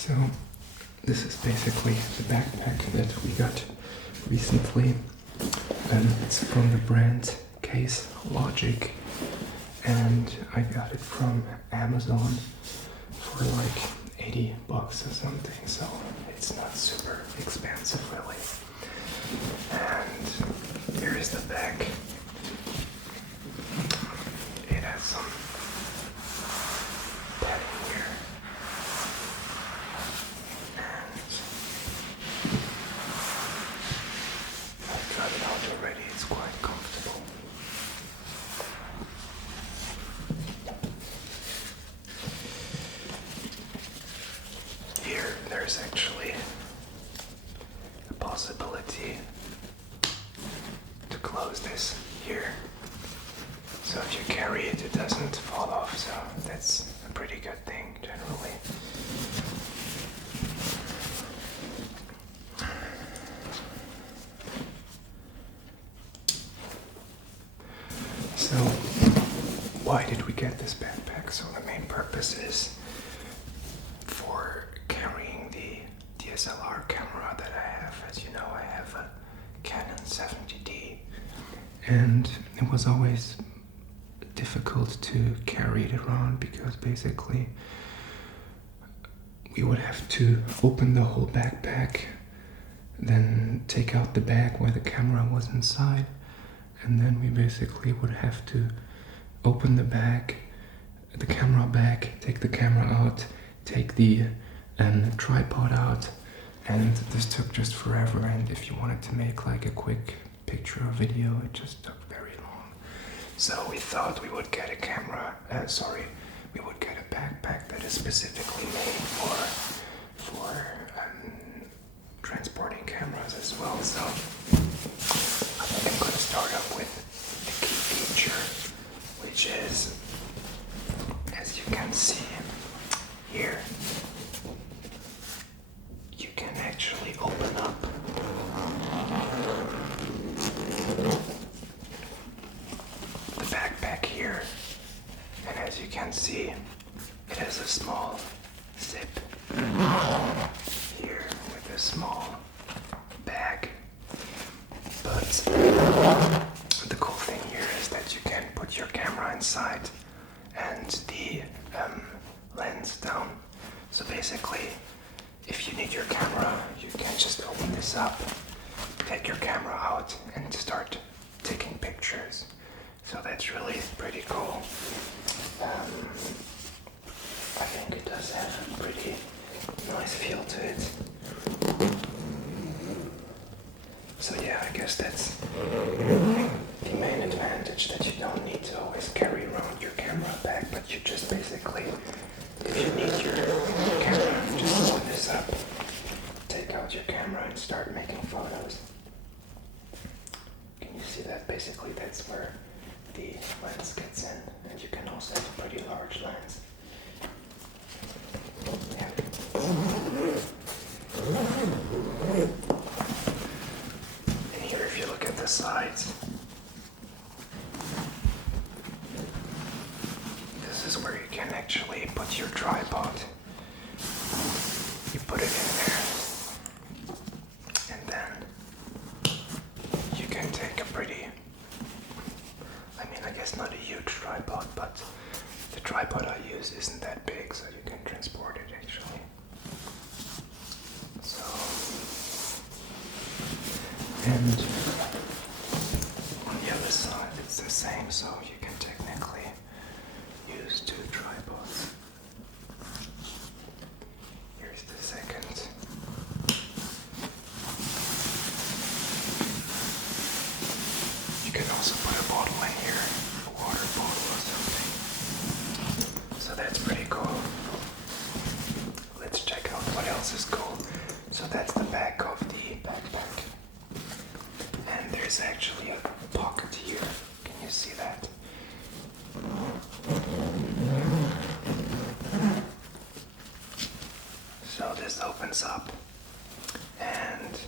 So this is basically the backpack that we got recently. It's from the brand Case Logic, and I got it from Amazon for like $80 or something, so it's not super expensive really. And here is the back. It has some padding here, and I've tried it out already. It's quite comfortable. Here, there's actually a possibility to close this here. So if you carry it, it doesn't fall off, so that's a pretty good thing generally. So why did we get this backpack? So the main purpose is for carrying the DSLR camera that I have. As you know, I have a Canon 70D, and it was always difficult to carry it around because basically we would have to open the whole backpack, then take out the bag where the camera was inside, and then we basically would have to open the bag, the camera bag, take the camera out, take the tripod out, and this took just forever. And if you wanted to make like a quick picture or video, it just took very long. So we thought we would get a we would get a backpack that is specifically made for transporting cameras as well. So I think I'm going to start up with the key feature, which is, as you can see here, you can actually open up the backpack here, and as you can see, it has a small zip here with a small bag. But the cool thing here is that you can put your camera inside and the lens down. So basically, if you need your camera, you can just open this up, take your camera out, and start taking pictures. So that's really pretty cool. I think it does have a pretty nice feel to it. So yeah, I guess that's the main advantage, that you don't need to always carry around your camera bag, but you just basically, if you need your camera, just open this up, take out your camera and start making photos. Can you see that? Basically that's where the lens gets in, and you can also have a pretty large lens. Yeah. And here, if you look at the sides, this is where you can actually put your tripod. You put it in there, and then you can take a pretty, I guess not a huge tripod, but the tripod I use isn't that big, so you can transport it actually. So, and on the other side it's the same, so you can technically use two tripods. Here's the second. You can also put a bottle in here, a water bottle or something. So that's pretty cool. Let's check out what else is cool. So that's the back of the backpack. And there's actually a pocket here. Can you see that? So this opens up, and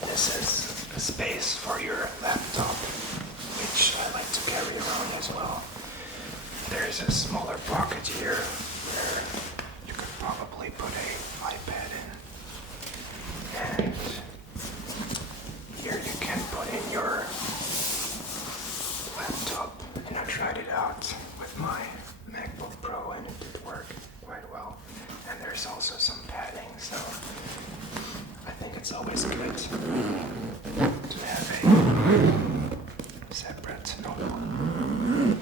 this is a space for your laptop, which I like to carry around as well. There's a smaller pocket here where you could probably put a there's also some padding, so I think it's always good to have a separate notebook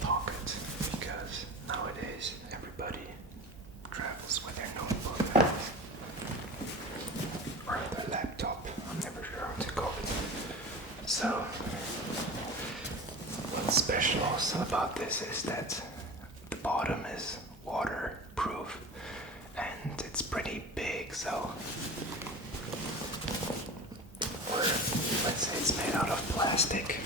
pocket, because nowadays everybody travels with their notebook or their laptop. I'm never sure how to call it. So what's special also about this is that the bottom is waterproof and it's pretty big, so, or let's say it's made out of plastic.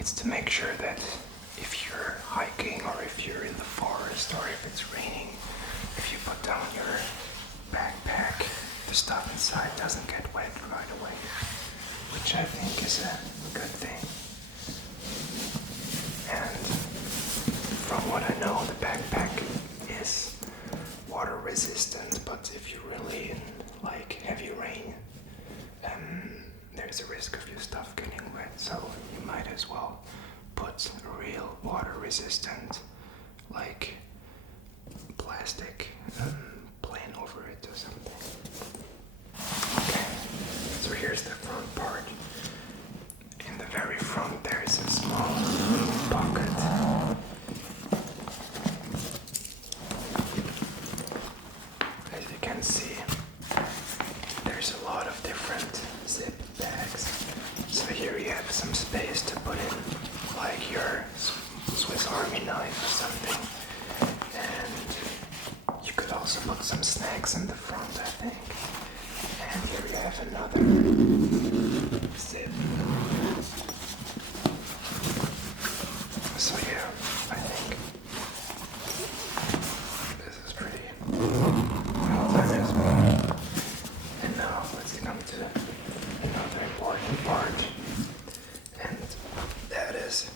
It's to make sure that if you're hiking or if you're in the forest or if it's raining, if you put down your backpack, the stuff inside doesn't get wet right away, which I think is a good thing. And from what I know, the backpack is water resistant, but if you're really in like heavy rain, there's a risk of your stuff getting wet, so you might as well put a real water resistant like plastic plane over it or something. Okay, so here's the front part. In the very front there is a small pocket. As you can see, there's a lot of different zip bags. So here you have some space to put in like your Swiss Army knife or something. And you could also put some snacks in the front, I think. And here you have another zip. So yeah, I think this is pretty well done as well. And now let's come to another important part, and that is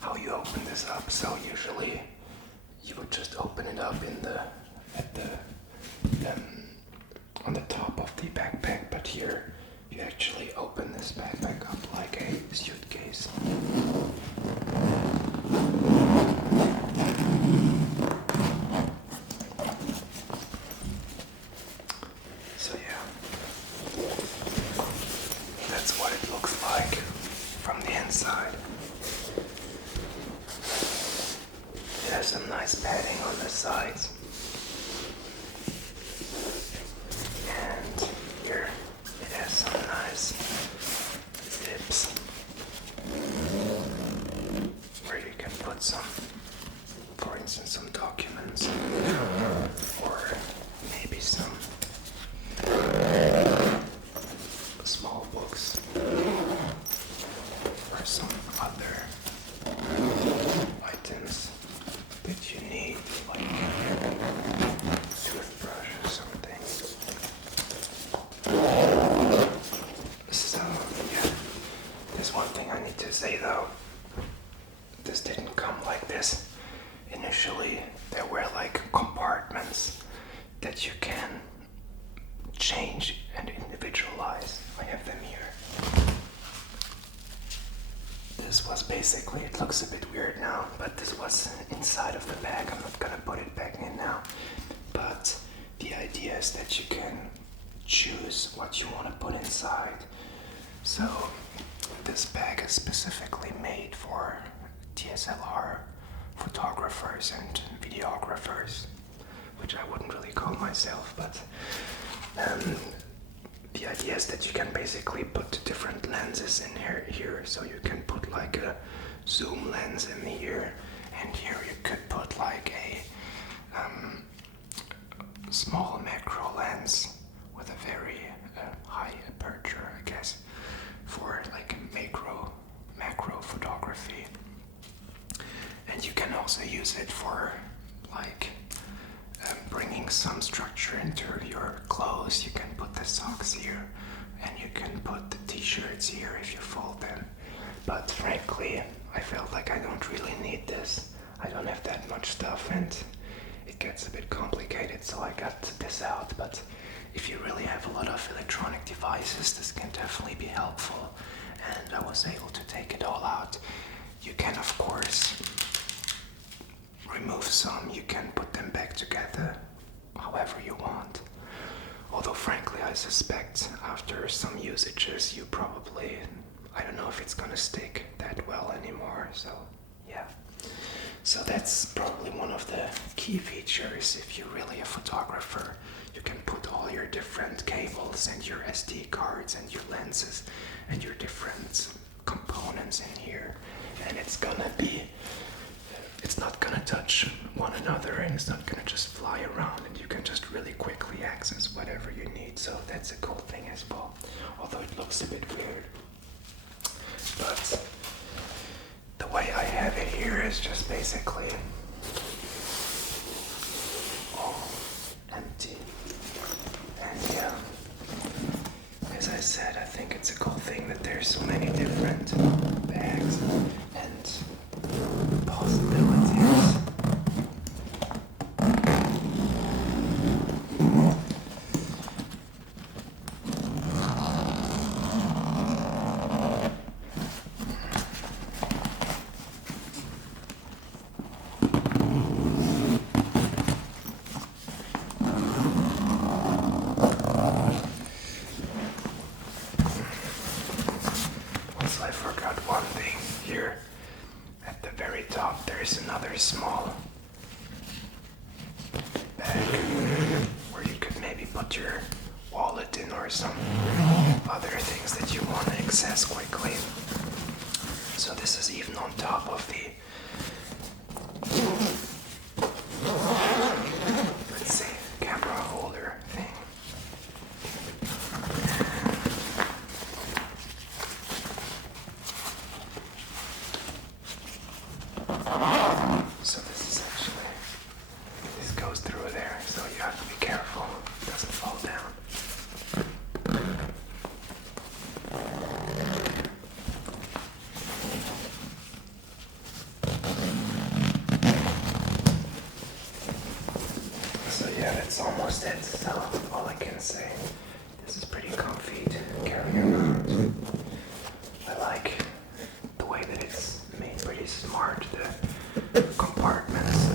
how you open this up. So usually you would just open it up on the top of the backpack, but here you actually open this backpack up like a suitcase. So yeah, that's what it looks like from the inside. It has some nice padding on the sides. And here it has some nice zips where you can put some, for instance, some documents or maybe some small books or some other items that you need, like a toothbrush or something. So yeah, there's one thing I need to say though. This didn't come like this. Initially, there were like compartments that you can change and individualize. I have them here. This was basically, it looks a bit weird now, but this was inside of the bag. I'm not gonna put it back in now. But the idea is that you can choose what you want to put inside. So this bag is specifically made for DSLR photographers and videographers, which I wouldn't really call myself, but the idea is that you can basically put different lenses in here, so you can put like a zoom lens in here, and here you could put like a small macro lens with a very high aperture, I guess, for like macro photography. And you can also use it for like bringing some structure into your clothes. You can put the socks here, and you can put the t-shirts here if you fold them. But frankly, I felt like I don't really need this. I don't have that much stuff, and it gets a bit complicated, so I got this out. But if you really have a lot of electronic devices, this can definitely be helpful, and I was able to take it all out. You can, of course, some, you can put them back together however you want. Although frankly, I suspect after some usages you probably, I don't know if it's gonna stick that well anymore, so yeah. So that's probably one of the key features. If you're really a photographer, you can put all your different cables and your SD cards and your lenses and your different components in here, and it's not gonna touch one another, and it's not gonna just fly around, and you can just really quickly access whatever you need. So that's a cool thing as well, although it looks a bit weird. But the way I have it here is just basically all empty. And yeah, as I said, I think it's a cool thing that there's so many different bags and possibilities. Also, I forgot one thing here. At the very top, there's another small bag where you could maybe put your wallet in or some other things that you want to access quickly. So this is even on top of the, let's see, camera holder thing. So this is actually, this goes through there, so you have to be careful it doesn't fall down. So yeah, that's almost it. So all I can say, this is pretty comfy to carry around. I like the way that it's made pretty smart, the compartments.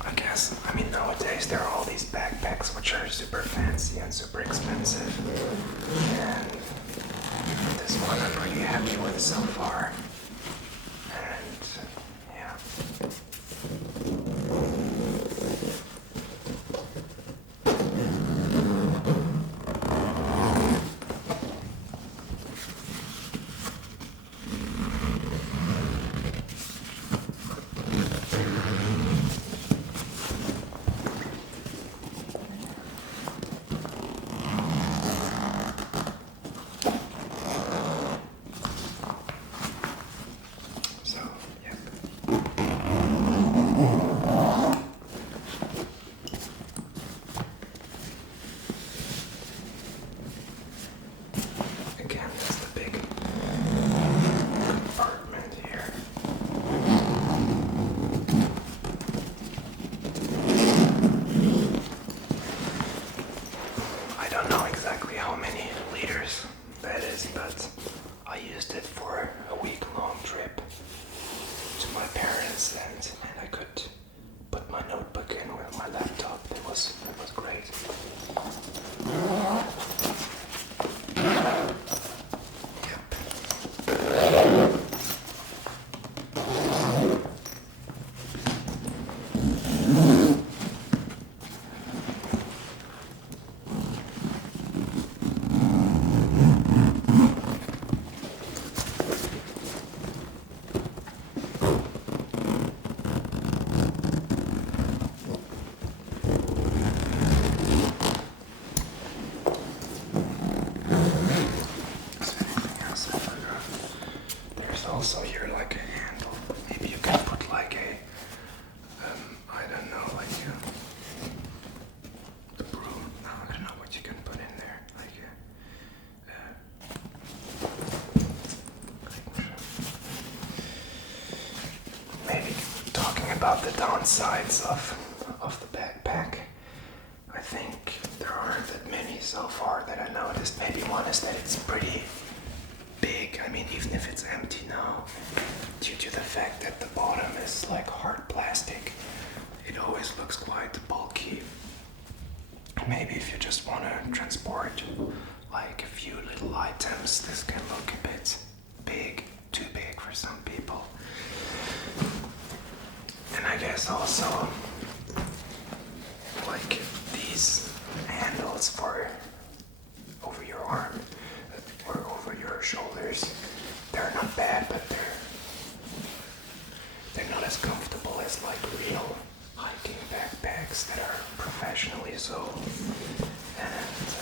I guess, I mean, nowadays there are all these backpacks which are super fancy and super expensive, and this one I'm pretty happy with so far. And yeah. So, yeah. Again, that's the big compartment here. I don't know exactly how many liters that is, but I used it for a week-long trip to my parents, and I could put my notebook in with my laptop. It was great. There's also here like a handle. Maybe you can put like a, I don't know, like a broom. No, I don't know what you can put in there. Like maybe talking about the downsides of the backpack. I think there aren't that many so far that I noticed. Maybe one is that it's pretty big. I mean, items, this can look a bit big, too big for some people. And I guess also like these handles for over your arm or over your shoulders, they're not bad, but they're not as comfortable as like real hiking backpacks that are professionally sold. And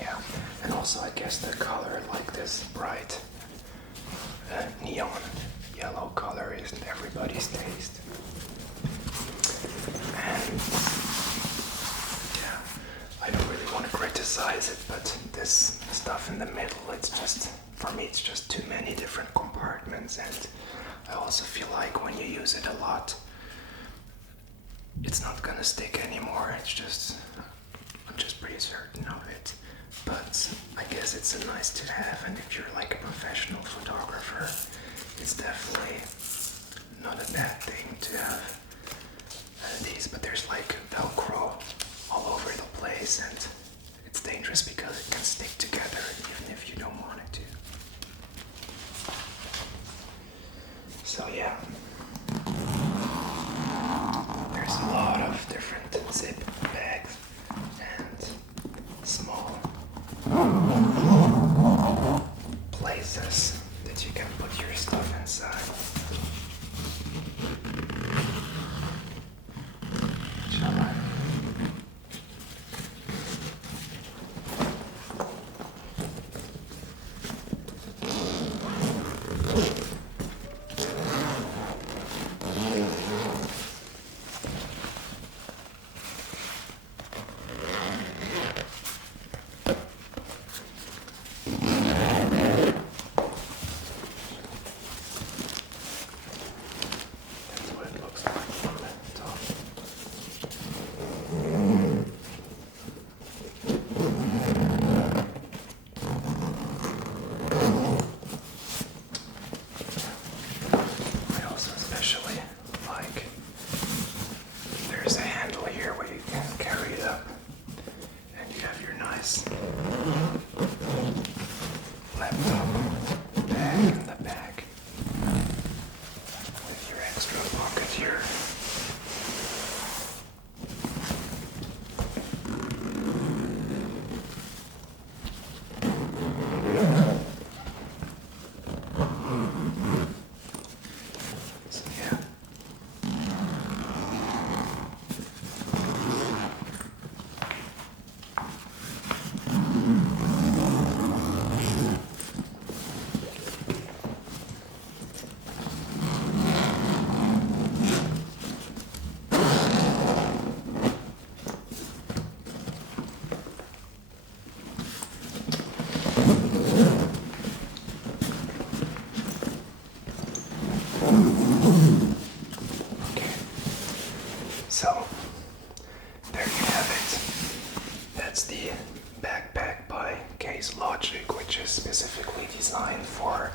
yeah, and also I guess the color, like this bright neon yellow color, isn't everybody's taste. And yeah, I don't really want to criticize it, but this stuff in the middle, it's just, for me, it's just too many different compartments, and I also feel like when you use it a lot, it's not gonna stick anymore. It's just, I'm just pretty certain of it. But I guess it's a nice to have, and if you're like a professional photographer, it's definitely not a bad thing to have these. But there's like Velcro all over the place, and it's dangerous because it can stick together even if you don't want it to. So yeah, there's a lot of different zip bags and small places that you can put your stuff inside. Shall I? Laptop bag in the back with your extra pocket here. So yeah. So, there you have it. That's the Bagpack by Case Logic, which is specifically designed for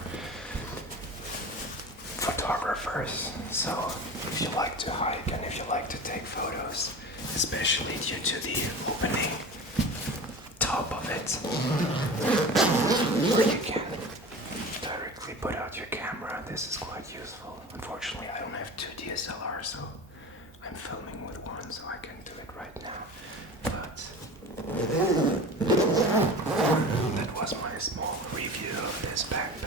photographers. So, if you like to hike and if you like to take photos, especially due to the opening top of it, where you can directly put out your camera, this is quite useful. Unfortunately, I don't have two DSLRs, so I'm filming with one, so I can do it right now. But that was my small review of this backpack.